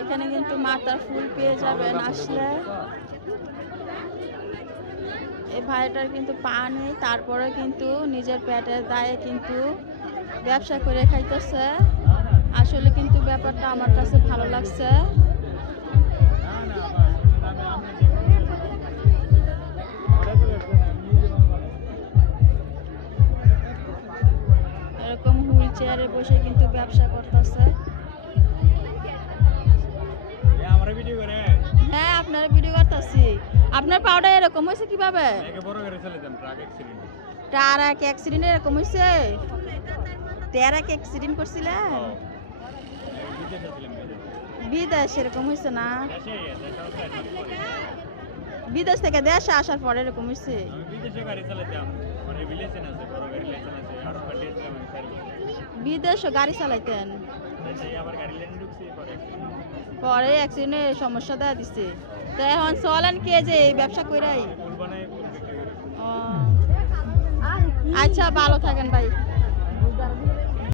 এখানে কিন্তু মাথার ফুল পেয়ে যাবেন আসলে। এই ভাইটার কিন্তু পা নেই, তারপরে কিন্তু নিজের পেটের দায়ে কিন্তু ব্যবসা করে খাইতেছে। আসলে কিন্তু ব্যাপারটা আমার কাছে ভালো লাগছে। এরকম হুইল চেয়ারে বসে কিন্তু ব্যবসা করতেছে। হ্যাঁ, আপনার ভিডিও করতেছি। আপনার পাউডার এরকম হয়েছে কিভাবে? ট্রাক অ্যাক্সিডেন্ট এরকম হয়েছে? ট্রাক অ্যাক্সিডেন্ট করছিলেন? বিদেশ এরকম হয়েছে না? বিদেশ থেকে দেশে আসার পরে এরকম হয়েছে? বিদেশে গাড়ি চালাইতেন, পরে অ্যাক্সিডেন্টের সমস্যা দেখা দিচ্ছে। তো এখন চলেন কে যে এই ব্যবসা কইরাই। আচ্ছা, ভালো থাকেন ভাই।